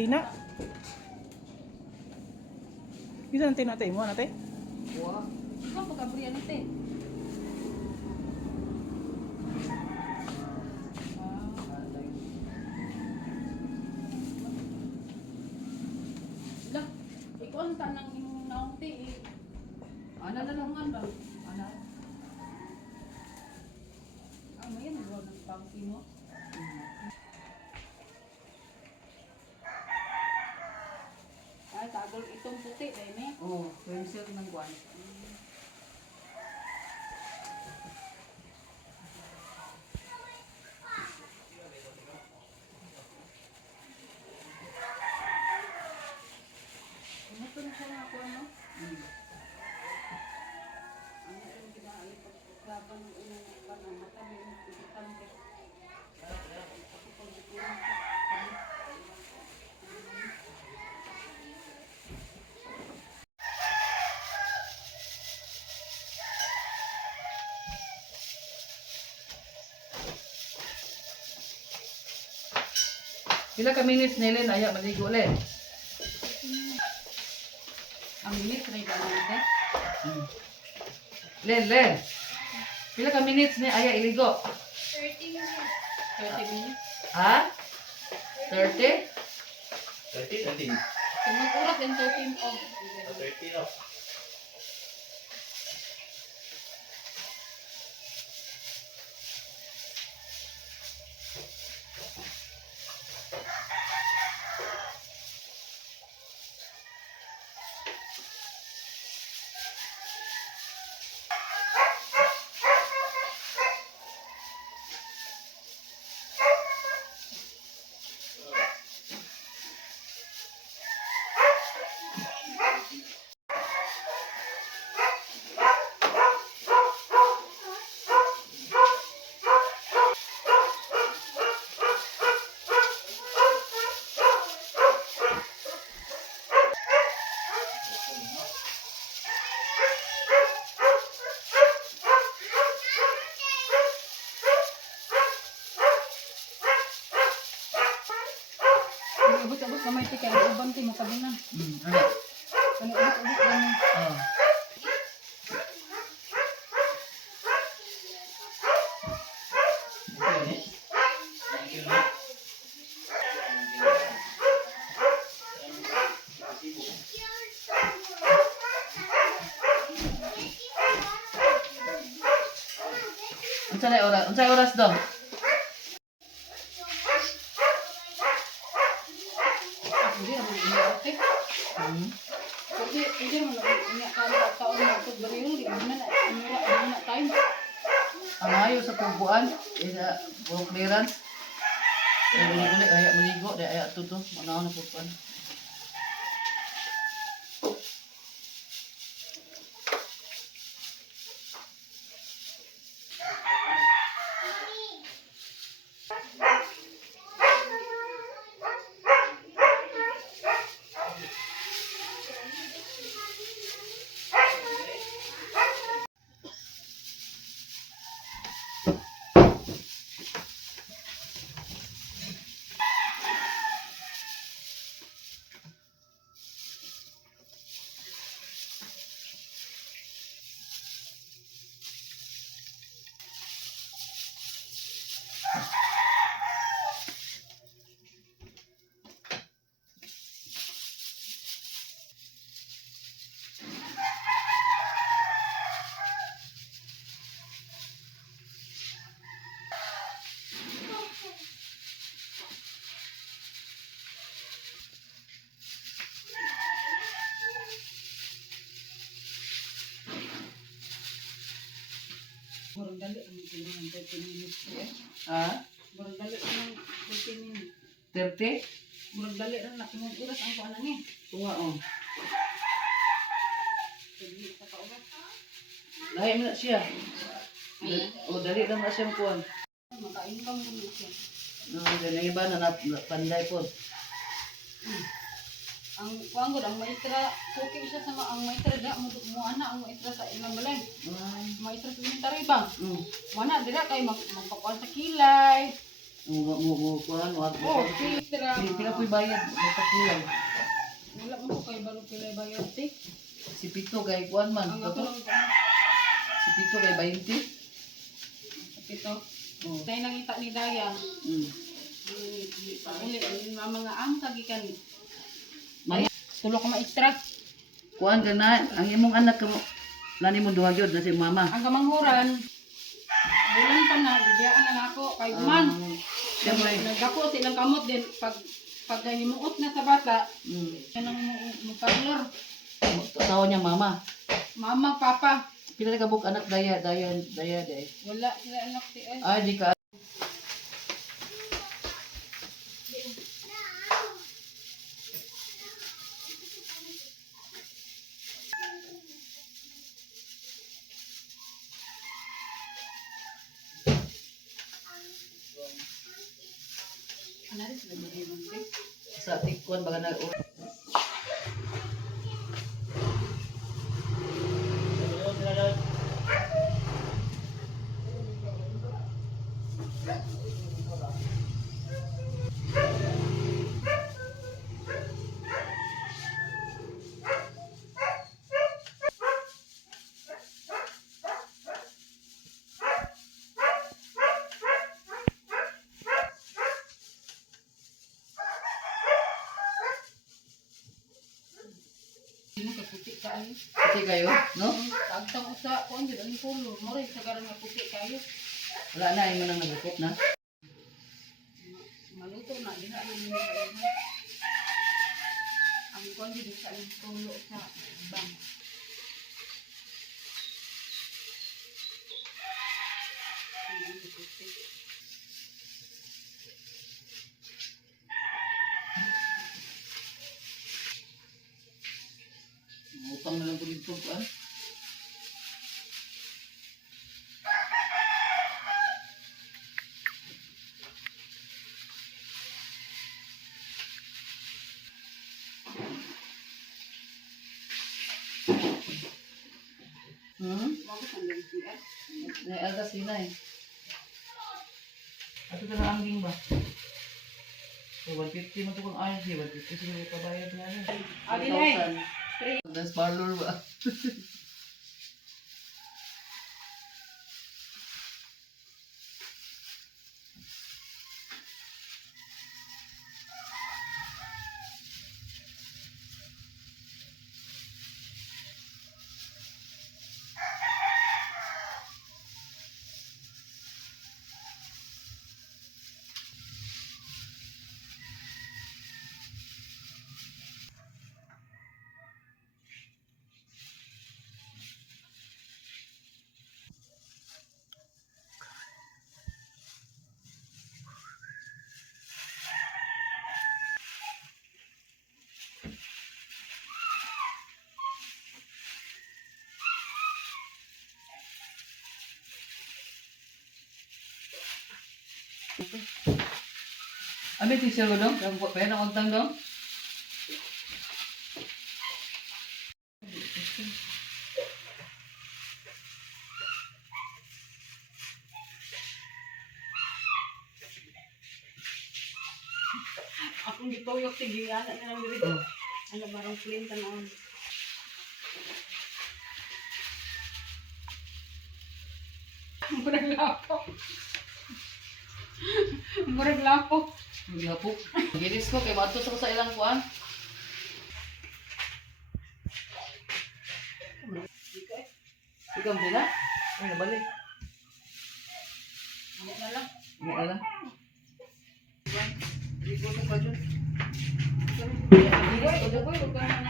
Tina. Bisa nanti nate mo nate. Wah. Ikaw pagkabriyan natin. Lah, ikaw ang tanang imong naunti eh. Ano na langan ba? Ano? Ano yan? Huwag ng pangki mo? Ay, tagol itong puti, dahil eh. Oo, pencil ng guwan. Ito na siya nga po, ano? Ano yung kinaali pagkaban ng unang ang mata mo yung pagkitante. Pila ka minutes nila na aya maligo ulit. Ang minutes na iba natin. Len. Pila ka minutes ni aya iligo? 30 minutes. Ha? 30? 13. Sunod oras and 13 of. 13 off. Abot-abot kamay ti kaya uban ti makabinan. Ano? Ano abot-abot ganun. Oh. Unsay oras daw? Hindi naman iniarte. Hindi naman iniyak ka taon na ito baril. Di mo na inura na time. Ang ayo sa pubuan, ida puro clearance. Uli aya maligo, di aya tuto, manaw na pupuan. Murang dali ang tingin ng 30 minutes. Ha? Murang dali ang 30 minutes. 30? Murang dali ang nakimong oras ang kuanan ni. Tunga oh. Sige pa ka oras. Lahi mo na siya. O dali lang na siya makuha. Maka-income mo siya. No, ganang iba na panday po. Ang kuang gud ang maestra, suki siya sa ang maestra da mo ana ang maestra sa ilang balay. Maestra sa elementary ba? Mana dira kay magpakuan sa kilay. Kuan, wag Oh, extra. Pila po'y bayad, magpakulang. Wala mo ko kay balo pila bayad tik. Si Pito kay kuan man. Ang ako Kato? lang Si Pito kay 20. pito. Oh. Tayo nangita ni Daya. Mm. Uli, mga kagikan. May Tulo ka ma-extra. kuan ka na, ang imong anak ka mo. Nani mo duha gyud na si mama. Ang kamanghuran, bulan pa na, bibiyaan na nako kay man. Siyempre. Nagdako silang kamot din pag himuot na sa bata, yan ang mukadlor. Tawa niya mama. Mama, papa, Pila ka buk anak daya day. wala sila anak ti ay. Ay di ka. Ano rin sila mag-ibang Sa tikon baga na Sino ka puti ka ay? kasi kayo, no? Tagtang usa, kung hindi, aling pulo. Mori, sa garang nga puti kayo. Wala na imo nang nagukop na. Maluto na, di na alam nyo kayo. Ang kung hindi, sa aling pulo sa bang. Utang na lang po dito kuan. Bakit ang LCR? Naiagas din na eh. Ato ka na angging ba? So, 150 mo ito kung ayos eh. 150 siguro ipabayad na ano. Adi na eh. 1,000. Dance parlor ba? Abi teacher ko dong, yang buat pera utang dong. Akong gituyok sige ana na lang diri. Ano barang plain tanon. Murag lapo. Murag lapo. Gapok. Ginis ko kay matos ako sa ilang kuan. Ikaw din na? Ay, nabalik. Ano na lang. Hindi alam. Hindi ko pa dyan. Hindi ko, huwag ka na